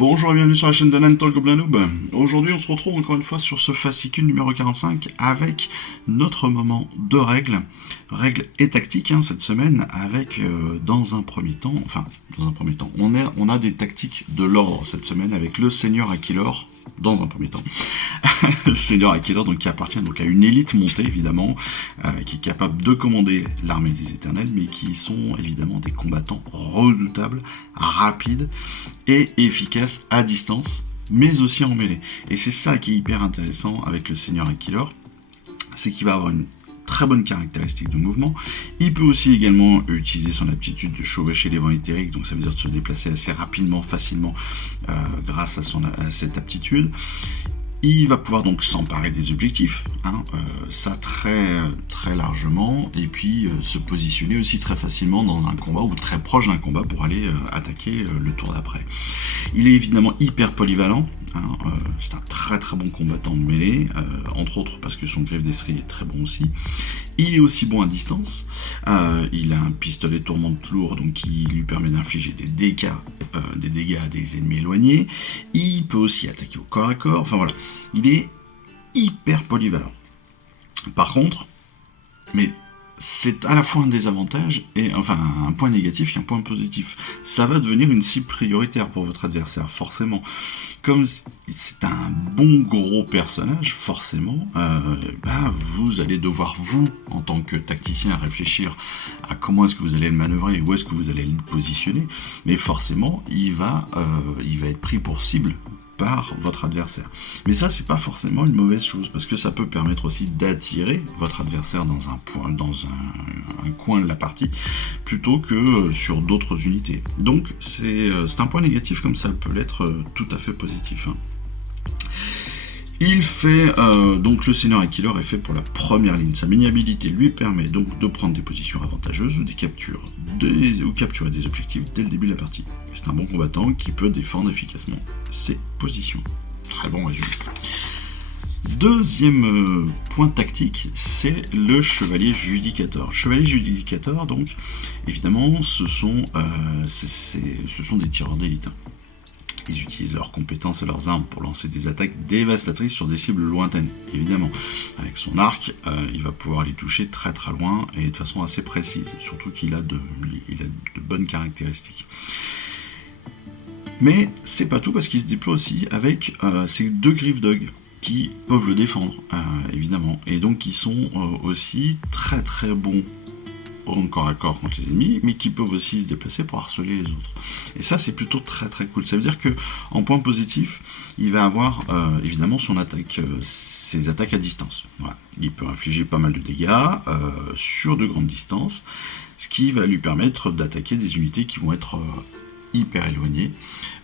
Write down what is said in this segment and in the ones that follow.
Bonjour et bienvenue sur la chaîne de Nantal Goblin Noob. Aujourd'hui on se retrouve encore une fois sur ce fascicule numéro 45 avec notre moment de règles. Règles et tactiques cette semaine avec dans un premier temps, on a des tactiques de l'ordre cette semaine avec le Seigneur Aquilor dans un premier temps. Seigneur Aquilor donc, qui appartient donc à une élite montée évidemment, qui est capable de commander l'armée des éternels, mais qui sont évidemment des combattants redoutables, rapides et efficaces à distance, mais aussi en mêlée. Et c'est ça qui est hyper intéressant avec le Seigneur Aquilor, c'est qu'il va avoir une très bonne caractéristique de mouvement. Il peut aussi également utiliser son aptitude de chevaucher les vents éthériques, donc ça veut dire de se déplacer assez rapidement, facilement, grâce à cette aptitude. Il va pouvoir donc s'emparer des objectifs, ça très largement, et puis se positionner aussi très facilement dans un combat ou très proche d'un combat pour aller attaquer le tour d'après. Il est évidemment hyper polyvalent, c'est un très très bon combattant de mêlée, entre autres parce que son griffe d'esprit est très bon aussi. Il est aussi bon à distance, il a un pistolet tourmente lourd donc qui lui permet d'infliger des dégâts à des ennemis éloignés. Il peut aussi attaquer au corps à corps, enfin voilà, il est hyper polyvalent. Par contre, mais c'est à la fois un désavantage et enfin un point négatif et un point positif. Ça va devenir une cible prioritaire pour votre adversaire, forcément. Comme c'est un bon gros personnage, forcément, vous allez devoir, vous, en tant que tacticien, réfléchir à comment est-ce que vous allez le manœuvrer et où est-ce que vous allez le positionner. Mais forcément, il va être pris pour cible par votre adversaire. Mais ça, c'est pas forcément une mauvaise chose, parce que ça peut permettre aussi d'attirer votre adversaire dans un coin de la partie, plutôt que sur d'autres unités. Donc, c'est un point négatif, comme ça peut l'être tout à fait positif. Il fait, donc le Seigneur Aquilor est fait pour la première ligne. Sa maniabilité lui permet donc de prendre des positions avantageuses ou capturer des objectifs dès le début de la partie. C'est un bon combattant qui peut défendre efficacement ses positions. Très bon résumé. Deuxième point tactique, c'est le Chevalier Judicateur. Chevalier Judicateur, donc, évidemment, ce sont des tireurs d'élite. Ils utilisent leurs compétences et leurs armes pour lancer des attaques dévastatrices sur des cibles lointaines. Évidemment, avec son arc, il va pouvoir les toucher très très loin et de façon assez précise. Surtout qu'il a de bonnes caractéristiques. Mais c'est pas tout, parce qu'il se déploie aussi avec ses deux griffes d'og qui peuvent le défendre, évidemment. Et donc qui sont aussi très très bons en corps à corps contre les ennemis, mais qui peuvent aussi se déplacer pour harceler les autres. Et ça, c'est plutôt très très cool. Ça veut dire que, en point positif, il va avoir évidemment ses attaques à distance. Voilà. Il peut infliger pas mal de dégâts sur de grandes distances, ce qui va lui permettre d'attaquer des unités qui vont être hyper éloignées.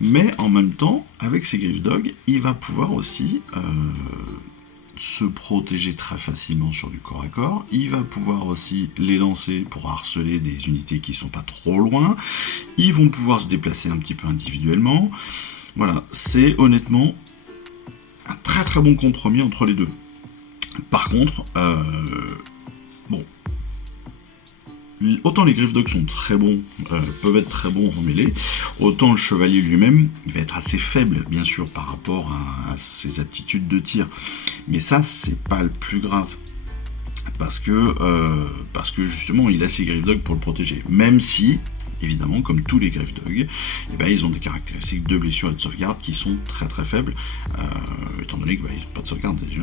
Mais en même temps, avec ses griffes d'og, il va pouvoir aussi se protéger très facilement sur du corps à corps. Il va pouvoir aussi les lancer pour harceler des unités qui sont pas trop loin. Ils vont pouvoir se déplacer un petit peu individuellement. Voilà, c'est honnêtement un très très bon compromis entre les deux. Par contre, autant les griffes d'og sont très bons, peuvent être très bons en mêlée, autant le chevalier lui-même, il va être assez faible, bien sûr, par rapport à ses aptitudes de tir. Mais ça, c'est pas le plus grave. Parce que justement, il a ses griffes d'og pour le protéger. Même si, évidemment, comme tous les griffes d'og, ils ont des caractéristiques de blessure et de sauvegarde qui sont très très faibles, étant donné qu'ils n'ont pas de sauvegarde déjà.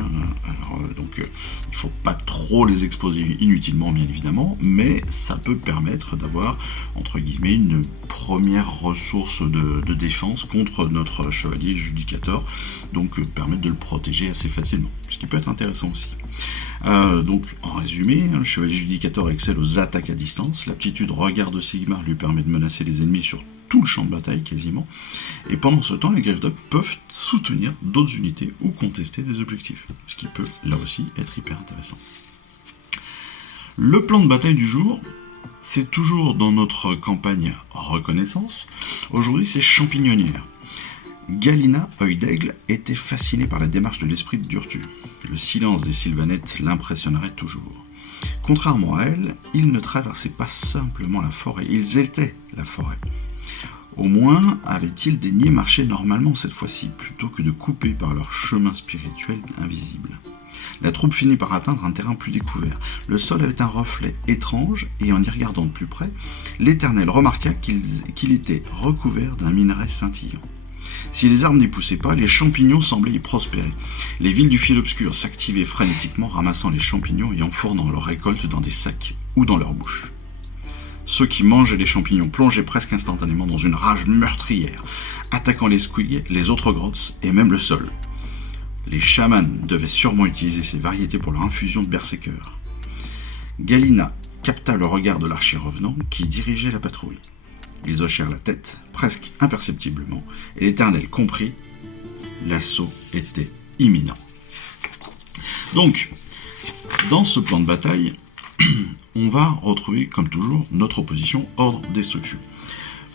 Donc il ne faut pas trop les exposer inutilement, bien évidemment, mais ça peut permettre d'avoir, entre guillemets, une première ressource de défense contre notre chevalier judicateur, donc permettre de le protéger assez facilement, ce qui peut être intéressant aussi. Donc, en résumé, le chevalier judicateur excelle aux attaques à distance. L'aptitude regard de Sigmar lui permet de menacer les ennemis sur tout le champ de bataille quasiment. Et pendant ce temps, les griffes d'og peuvent soutenir d'autres unités ou contester des objectifs, ce qui peut là aussi être hyper intéressant. Le plan de bataille du jour, c'est toujours dans notre campagne Reconnaissance. Aujourd'hui, c'est Champignonnière. Galina, œil d'aigle, était fascinée par la démarche de l'esprit de Durtu. Le silence des sylvanettes l'impressionnerait toujours. Contrairement à elle, ils ne traversaient pas simplement la forêt, ils étaient la forêt. Au moins avaient-ils daigné marcher normalement cette fois-ci, plutôt que de couper par leur chemin spirituel invisible. La troupe finit par atteindre un terrain plus découvert. Le sol avait un reflet étrange, et en y regardant de plus près, l'Éternel remarqua qu'il était recouvert d'un minerai scintillant. Si les arbres n'y poussaient pas, les champignons semblaient y prospérer. Les villes du fiel obscur s'activaient frénétiquement, ramassant les champignons et enfournant leur récolte dans des sacs ou dans leur bouche. Ceux qui mangeaient les champignons plongeaient presque instantanément dans une rage meurtrière, attaquant les squigs, les autres grottes et même le sol. Les chamans devaient sûrement utiliser ces variétés pour leur infusion de berserkers. Galina capta le regard de l'archer revenant qui dirigeait la patrouille. Ils hochèrent la tête, presque imperceptiblement, et l'Éternel comprit, l'assaut était imminent. Donc, dans ce plan de bataille, on va retrouver, comme toujours, notre opposition ordre-destruction.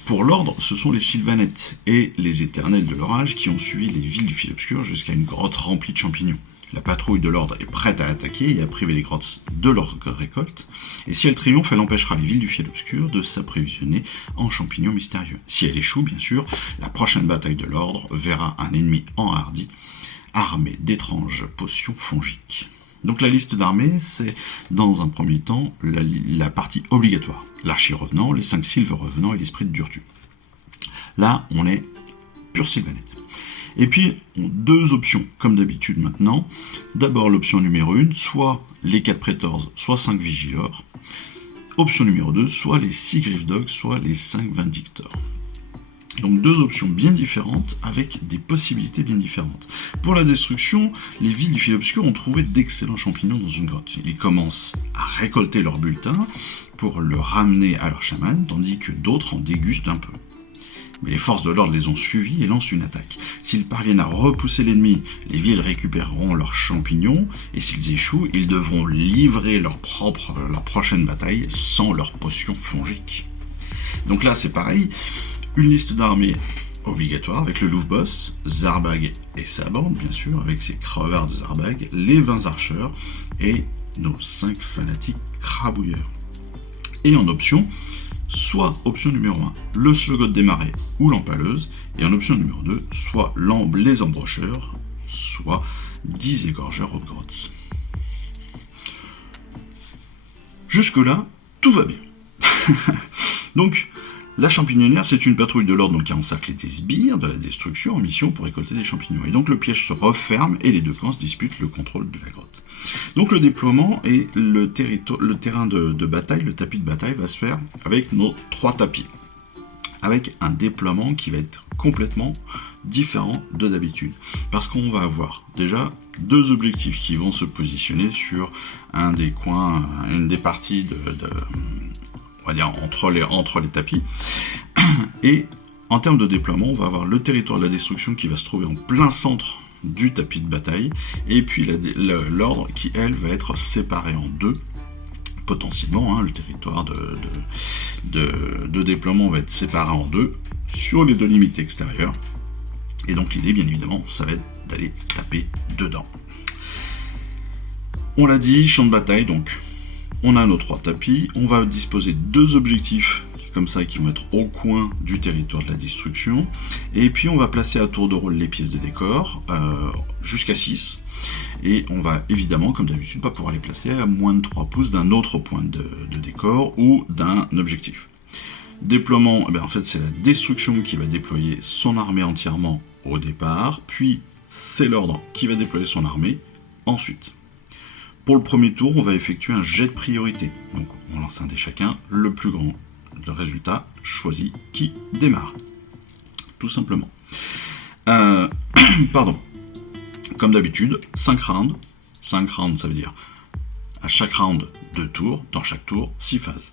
Pour l'ordre, ce sont les Sylvanettes et les Éternels de l'orage qui ont suivi les villes du fiel obscur jusqu'à une grotte remplie de champignons. La patrouille de l'ordre est prête à attaquer et à priver les grottes de leur récolte, et si elle triomphe, elle empêchera les villes du fiel obscur de s'approvisionner en champignons mystérieux. Si elle échoue, bien sûr, la prochaine bataille de l'ordre verra un ennemi enhardi, armé d'étranges potions fongiques. Donc la liste d'armées, c'est dans un premier temps la partie obligatoire. L'archer revenant, les 5 sylves revenants et l'esprit de Durtu. Là, on est pur sylvanette. Et puis, deux options, comme d'habitude maintenant. D'abord l'option numéro 1, soit les 4 prétors, soit 5 vigilors. Option numéro 2, soit les 6 griffdogs, soit les 5 vindictors. Donc deux options bien différentes, avec des possibilités bien différentes. Pour la destruction, les villes du fiel obscur ont trouvé d'excellents champignons dans une grotte. Ils commencent à récolter leur bulletin pour le ramener à leur chaman, tandis que d'autres en dégustent un peu. Mais les forces de l'ordre les ont suivis et lancent une attaque. S'ils parviennent à repousser l'ennemi, les villes récupéreront leurs champignons, et s'ils échouent, ils devront livrer leur prochaine bataille sans leurs potions fongiques. Donc là, c'est pareil. Une liste d'armées obligatoire avec le Louvre Boss, Zarbag et sa bande, bien sûr, avec ses crevards de Zarbag, les 20 archers et nos 5 fanatiques crabouilleurs. Et en option, soit option numéro 1, le Slogot des marais ou l'empaleuse, et en option numéro 2, soit les embrocheurs, soit 10 égorgeurs haute grotte. Jusque-là, tout va bien. Donc, la champignonnière, c'est une patrouille de l'ordre qui a encerclé des sbires de la destruction en mission pour récolter des champignons. Et donc le piège se referme et les deux camps se disputent le contrôle de la grotte. Donc le déploiement et le terrain de bataille, le tapis de bataille, va se faire avec nos 3 tapis. Avec un déploiement qui va être complètement différent de d'habitude. Parce qu'on va avoir déjà 2 objectifs qui vont se positionner sur un des coins, une des parties on va dire entre les tapis. Et en termes de déploiement, on va avoir le territoire de la destruction qui va se trouver en plein centre du tapis de bataille, et puis l'ordre qui, elle, va être séparé en 2, potentiellement, le territoire de déploiement va être séparé en 2 sur les 2 limites extérieures, et donc l'idée, bien évidemment, ça va être d'aller taper dedans. On l'a dit, champ de bataille, donc on a nos 3 tapis, on va disposer de 2 objectifs comme ça qui vont être au coin du territoire de la destruction, et puis on va placer à tour de rôle les pièces de décor, jusqu'à 6, et on va évidemment, comme d'habitude, pas pouvoir les placer à moins de 3 pouces d'un autre point de décor ou d'un objectif. Déploiement, en fait c'est la destruction qui va déployer son armée entièrement au départ, puis c'est l'ordre qui va déployer son armée ensuite. Pour le premier tour, on va effectuer un jet de priorité. Donc on lance un dé chacun, le plus grand, le résultat choisit qui démarre. Tout simplement. Pardon. Comme d'habitude, 5 rounds. 5 rounds, ça veut dire à chaque round 2 tours, dans chaque tour 6 phases.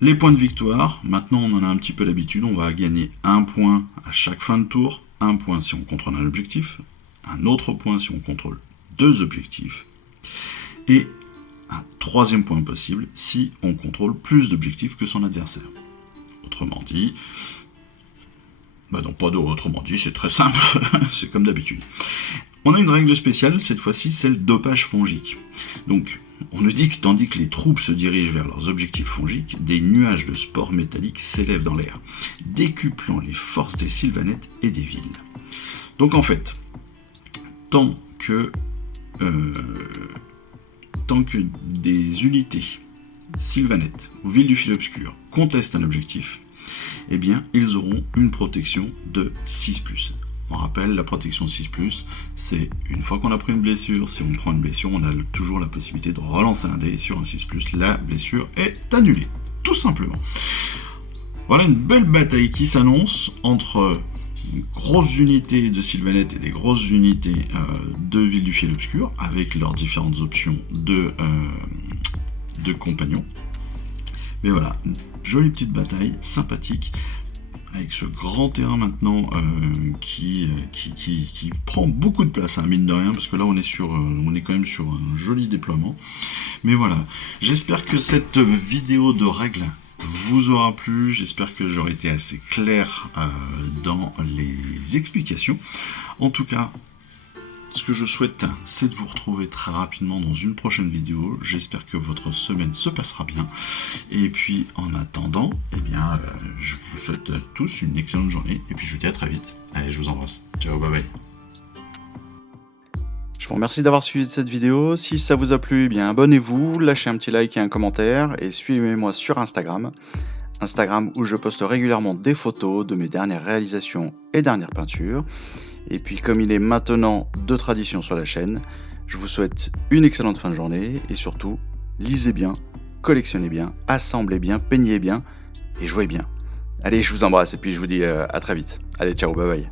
Les points de victoire, maintenant on en a un petit peu l'habitude, on va gagner 1 point à chaque fin de tour, 1 point si on contrôle un objectif, un autre point si on contrôle 2 objectifs, et un 3e point possible si on contrôle plus d'objectifs que son adversaire. Autrement dit, autrement dit, c'est très simple, c'est comme d'habitude. On a une règle spéciale, cette fois-ci, c'est le dopage fongique. Donc, On nous dit que tandis que les troupes se dirigent vers leurs objectifs fongiques, des nuages de spores métalliques s'élèvent dans l'air, décuplant les forces des sylvanettes et des villes. Donc en fait, tant que des unités sylvanettes ou villes du fil obscur contestent un objectif, eh bien ils auront une protection de 6+. On rappelle, la protection 6+, c'est une fois qu'on a pris une blessure, si on prend une blessure, on a toujours la possibilité de relancer un dé, et sur un 6+, la blessure est annulée, tout simplement. Voilà une belle bataille qui s'annonce entre une grosse unité de sylvanettes et des grosses unités de villes du fil obscur, avec leurs différentes options de compagnons. Mais voilà, une jolie petite bataille, sympathique, avec ce grand terrain maintenant qui prend beaucoup de place, hein, mine de rien, parce que là on est quand même sur un joli déploiement. Mais voilà, j'espère que cette vidéo de règles vous aura plu, j'espère que j'aurai été assez clair dans les explications. En tout cas, ce que je souhaite, c'est de vous retrouver très rapidement dans une prochaine vidéo. J'espère que votre semaine se passera bien. Et puis, en attendant, eh bien, je vous souhaite à tous une excellente journée. Et puis, je vous dis à très vite. Allez, je vous embrasse. Ciao, bye bye. Je vous remercie d'avoir suivi cette vidéo. Si ça vous a plu, eh bien abonnez-vous, lâchez un petit like et un commentaire et suivez-moi sur Instagram où je poste régulièrement des photos de mes dernières réalisations et dernières peintures. Et puis comme il est maintenant de tradition sur la chaîne, je vous souhaite une excellente fin de journée et surtout, lisez bien, collectionnez bien, assemblez bien, peignez bien et jouez bien. Allez, je vous embrasse et puis je vous dis à très vite. Allez, ciao, bye bye.